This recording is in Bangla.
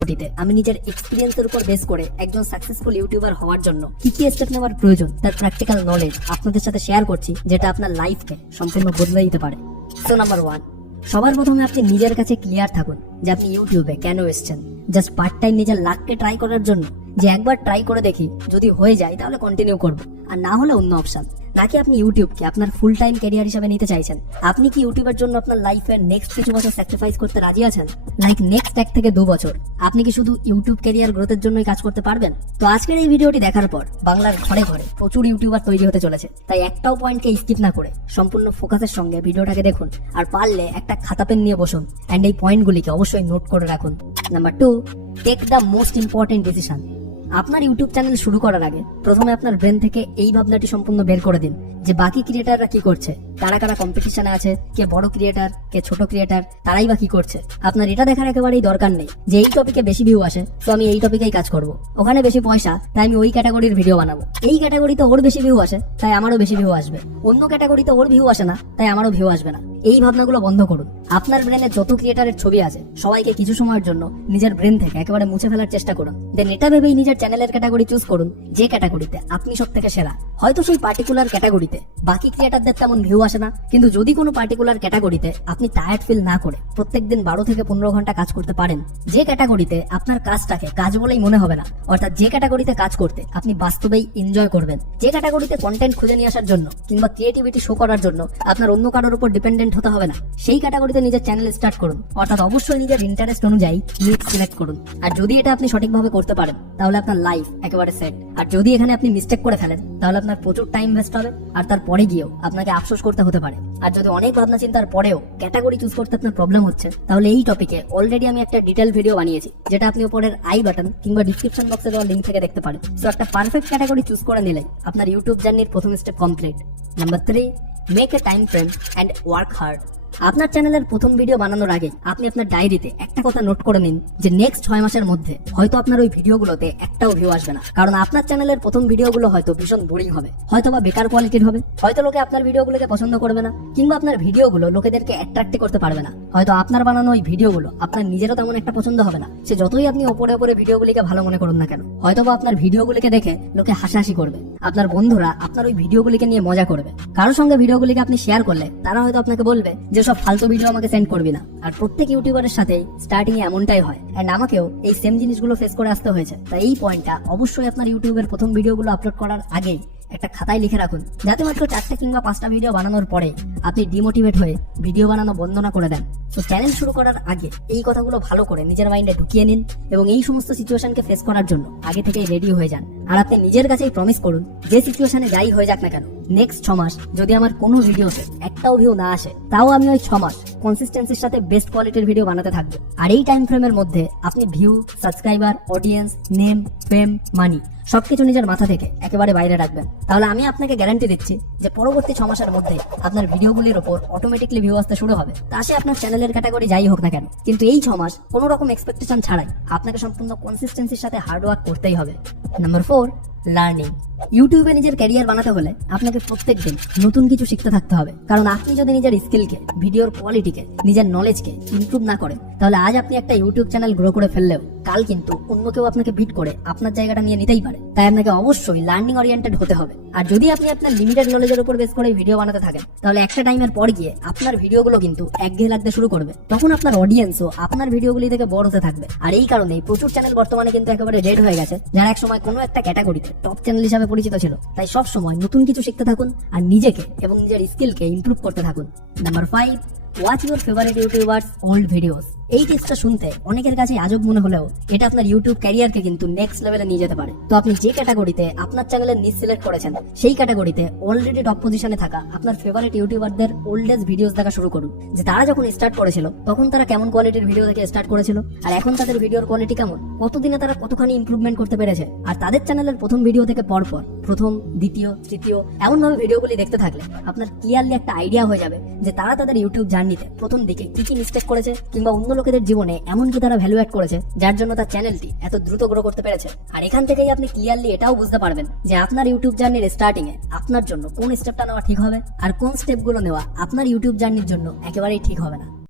আমি নিজের এক্সপিরিয়েন্সের উপর বেস করে একজন সাকসেসফুল ইউটিউবার হওয়ার জন্য কি কি স্টেপ নেওয়ার প্রয়োজন তার প্র্যাকটিক্যাল নলেজ আপনাদের সাথে শেয়ার করছি, যেটা আপনার লাইফকে সম্পূর্ণ বদলে দিতে পারে। সো নাম্বার 1, সবার প্রথমে আপনি নিজের কাছে ক্লিয়ার থাকুন যে আপনি ইউটিউবে কেন এসেছেন। জাস্ট পার্ট টাইম নিজের লাককে ট্রাই করার জন্য, যে একবার ট্রাই করে দেখি যদি হয়ে যায় তাহলে কন্টিনিউ করব, আর না হলে অন্য অপশন। নাকি আপনি ইউটিউবকে আপনার ফুল টাইম ক্যারিয়ার হিসেবে নিতে চাইছেন? আপনি কি ইউটিউবের জন্য আপনার লাইফের নেক্সট কিছু বছর স্যাক্রিফাইস করতে রাজি আছেন? লাইক নেক্সট 1 থেকে 2 বছর আপনি কি শুধু ইউটিউব ক্যারিয়ার গ্রোথের জন্যই কাজ করতে পারবেন? তো আজকের এই ভিডিওটি দেখার পর বাংলার ঘরে ঘরে প্রচুর ইউটিউবার তৈরি হতে চলেছে, তাই একটাও পয়েন্টকে স্কিপ না করে সম্পূর্ণ ফোকাসের সঙ্গে ভিডিওটাকে দেখুন, আর পারলে একটা খাতা পেন নিয়ে বসুন এন্ড এই পয়েন্টগুলিকে অবশ্যই নোট করে রাখুন। Number 2, take the most important decision. আপনার ইউটিউব চ্যানেল শুরু করার আগে প্রথমে আপনার ব্রেন থেকে এই ভাবনাটি সম্পূর্ণ বের করে দিন যে বাকি ক্রিয়েটাররা কি করছে, কারা কারা কম্পিটিশনে আছে, কে বড় ক্রিয়েটার, কে ছোট ক্রিয়েটার, তারাই বা কি করছে। আপনার এটা দেখার একেবারেই দরকার নেই যে এই টপিকে বেশি ভিউ আসে তো আমি এই টপিকেই কাজ করব, ওখানে বেশি পয়সা তাই আমি ওই ক্যাটাগরির ভিডিও বানাবো, এই ক্যাটাগরিতে ওর বেশি ভিউ আসে তাই আমারও বেশি ভিউ আসবে, অন্য ক্যাটাগরিতে ওর ভিউ আসে না তাই আমারও ভিউ আসবে না। এই ভাবনাগুলো বন্ধ করুন। আপনার ব্রেনে যত ক্রিয়েটারের ছবি আছে সবাইকে কিছু সময়ের জন্য নিজের ব্রেন থেকে একেবারে মুছে ফেলার চেষ্টা করুন। দেন এটা ভেবেই নিজের চ্যানেলের ক্যাটাগরি চুজ করুন যে ক্যাটাগরিতে আপনি সব থেকে সেরা। হয়তো সেই পার্টিকুলার ক্যাটাগরিতে বাকি ক্রিয়েটারদের তেমন ভিউ আসে না, কিন্তু যদি কোনো পার্টিকুলার ক্যাটাগরিতে আপনি টায়ার্ড ফিল না করে প্রত্যেকদিন 12 থেকে 15 ঘন্টা কাজ করতে পারেন, যে ক্যাটাগরিতে আপনার কাজটাকে কাজ বলেই মনে হবে না, অর্থাৎ যে ক্যাটাগরিতে কাজ করতে আপনি বাস্তবেই এনজয় করবেন, যে ক্যাটাগরিতে কন্টেন্ট খুঁজে নিয়ে আসার জন্য কিংবা ক্রিয়েটিভিটি শো করার জন্য আপনার অন্য কারোর উপর ডিপেন্ডেন্ট হতে হবে না, সেই ক্যাটাগরিতে নিজের চ্যানেল স্টার্ট করুন। অর্থাৎ অবশ্যই নিজের ইন্টারেস্ট অনুযায়ী নিচ সিলেক্ট করুন। আর যদি এটা আপনি সঠিকভাবে করতে পারেন তাহলে আপনার লাইফ একেবারে সেট। আর যদি এখানে আপনি মিস্টেক করে ফেলেন তাহলে আপনার প্রচুর টাইম ওয়েস্ট হবে, আর তারপরে গিয়েও আপনাকে আফসোস করতে হতে পারে। আর যদি অনেক ভাবনা চিন্তার পরেও ক্যাটাগরি চুজ করতে আপনার প্রবলেম হচ্ছে, তাহলে এই টপিকে অলরেডি আমি একটা ডিটেল ভিডিও বানিয়েছি, যেটা আপনি উপরের আই বাটন কিংবা ডিসক্রিপশন বক্সে দেওয়া লিংক থেকে দেখতে পারেন। সো একটা পারফেক্ট ক্যাটাগরি চুজ করে নিলে আপনার ইউটিউব জার্নির প্রথম step complete. Number 3, make a time frame and work hard. আপনার চ্যানেলের প্রথম ভিডিও বানানোর আগে আপনি আপনার ডায়েরিতে একটা কথা নোট করে নিন যে নেক্সট 6 মাসের মধ্যে হয়তো আপনার ওই ভিডিওগুলোতে একটাও ভিউ আসবে না, কারণ আপনার চ্যানেলের প্রথম ভিডিওগুলো হয়তো ভীষণ বোরিং হবে, হয়তো বা বেকার কোয়ালিটির হবে, হয়তো লোকে আপনার ভিডিওগুলোকে পছন্দ করবে না, কিংবা আপনার ভিডিওগুলো লোকেদেরকে অ্যাট্রাক্ট করতে পারবে না, হয়তো আপনার বানানো ওই ভিডিওগুলো আপনার নিজেরও তেমন একটা পছন্দ হবে না। সে যতই আপনি ওপরে ওপরে ভিডিওগুলিকে ভালো মনে করুন না কেন, হয়তো বা আপনার ভিডিওগুলিকে দেখে লোকে হাসাহাসি করবে, আপনার বন্ধুরা আপনার ওই ভিডিওগুলিকে নিয়ে মজা করবে, কারোর সঙ্গে ভিডিওগুলিকে আপনি শেয়ার করলে তারা হয়তো আপনাকে বলবে যে সব ফালতু ভিডিও আমাকে সেন্ড করবি না। আর প্রত্যেক ইউটিউবারের সাথেই স্টার্টিং এ এমনটাই হয়, এন্ড আমাকেও এই সেম জিনিসগুলো ফেস করে আসতে হয়েছে। তাই এই পয়েন্টটা অবশ্যই আপনার ইউটিউবের প্রথম ভিডিওগুলো আপলোড করার আগেই একটা খাতায় লিখে রাখুন, যাতে মাত্র 4টা কিংবা 5টা ভিডিও বানানোর পরে আপনি ডিমোটিভেট হয়ে ভিডিও বানানো বন্ধ না করে দেন। তো চ্যানেল শুরু করার আগে এই কথাগুলো ভালো করে নিজের মাইন্ডে ঢুকিয়ে নিন এবং এই সমস্ত সিচুয়েশনকে ফেস করার জন্য আগে থেকেই রেডি হয়ে যান। আর আপনি নিজের কাছেই প্রমিস করুন যে সিচুয়েশনে যাই হয়ে যাক না কেন, নেক্সট 6 মাস যদি আমার কোনো ভিডিওতে একটাও ভিউ না আসে, তাও আমি ওই 6 মাস কনসিস্টেন্সির সাথে বেস্ট কোয়ালিটির ভিডিও বানাতে থাকবো। আর এই টাইম ফ্রেমের মধ্যে আপনি ভিউ, সাবস্ক্রাইবার, অডিয়েন্স, নেম, ফেম, মানি সবকিছু নিজের মাথা থেকে একেবারে বাইরে রাখবেন। তাহলে আমি আপনাকে গ্যারান্টি দিচ্ছি যে পরবর্তী 6 মাসের মধ্যে আপনার ভিডিওগুলির উপর অটোমেটিকলি ভিউ আসতে শুরু হবে। তা সে আপনার চ্যানেলের ক্যাটাগরি যাই হোক না কেন, কিন্তু এই 6 মাস কোনো রকম এক্সপেকটেশন ছাড়াই আপনাকে সম্পূর্ণ কনসিস্টেন্সির সাথে হার্ড ওয়ার্ক করতেই হবে। Number 4, learning. ইউটিউবে নিজের ক্যারিয়ার বানাতে হলে আপনাকে প্রত্যেকদিন নতুন কিছু শিখতে থাকতে হবে, কারণ আপনি যদি নিজের স্কিলকে, ভিডিওর কোয়ালিটিকে, নিজের নলেজকে ইমপ্রুভ না করেন, তাহলে আজ আপনি একটা ইউটিউব চ্যানেল গ্রো করে ফেললেও কাল কিন্তু অন্য কেউ আপনাকে বিট করে আপনার জায়গাটা নিয়ে নিতেই পারে। তাই আপনাকে অবশ্যই লার্নিং ওরিয়েন্টেড হতে হবে। আর যদি আপনি আপনার লিমিটেড নলেজের উপর বেস করে ভিডিও বানাতে থাকেন, তাহলে একটা টাইমের পর গিয়ে আপনার ভিডিওগুলো কিন্তু একঘেয়ে লাগতে শুরু করবে। তখন আপনার অডিয়েন্সও আপনার ভিডিওগুলি থেকে বড় হতে থাকবে। আর এই কারণেই প্রচুর চ্যানেল বর্তমানে কিন্তু একেবারে ডেড হয়ে গেছে, যারা এক সময় কোনো একটা ক্যাটাগরিতে টপ চ্যানেল হিসাবে পরিচিত ছিল। তাই সব সময় নতুন কিছু শিখতে থাকুন আর নিজেকে এবং নিজের স্কিলকে ইমপ্রুভ করতে থাকুন। Number 5, watch your favourite YouTubers old videos. এই টিপসটা শুনতে অনেকের কাছে আজব মনে হলেও এটা আপনার ইউটিউব ক্যারিয়ারকে কিন্তু নেক্সট লেভেলে নিয়ে যেতে পারে। তো আপনি যে ক্যাটাগরিতে আপনার চ্যানেলের নিচ সিলেক্ট করেছেন, সেই ক্যাটাগরিতে অলরেডি টপ পজিশনে থাকা আপনার ফেভারিট ইউটিউবারদের ওল্ডেস্ট ভিডিওস দেখা শুরু করুন, যে তারা যখন স্টার্ট করেছিল তখন তারা কেমন কোয়ালিটির ভিডিও দেখে স্টার্ট করেছিল, আর এখন তাদের ভিডিওর কোয়ালিটি কেমন, কতদিনে তারা কতখানি ইমপ্রুভমেন্ট করতে পেরেছে। আর তাদের চ্যানেলের প্রথম ভিডিও থেকে পরপর প্রথম, দ্বিতীয়, তৃতীয় এমন ভাবে ভিডিওগুলি দেখতে থাকলে আপনার ক্লিয়ারলি একটা আইডিয়া হয়ে যাবে যে তারা তাদের ইউটিউব জার্নিতে প্রথম দিকে কি কি মিস্টেক করেছে, কিংবা অন্য লোকেদের জীবনে এমনকি তারা ভ্যালু অ্যাড করেছে যার জন্য তার চ্যানেলটি এত দ্রুত গ্রো করতে পেরেছে। আর এখান থেকেই আপনি ক্লিয়ারলি এটাও বুঝতে পারবেন যে আপনার ইউটিউব জার্নির স্টার্টিং এ আপনার জন্য কোন স্টেপটা নেওয়া ঠিক হবে আর কোন স্টেপগুলো নেওয়া আপনার ইউটিউব জার্নির জন্য একেবারেই ঠিক হবে না।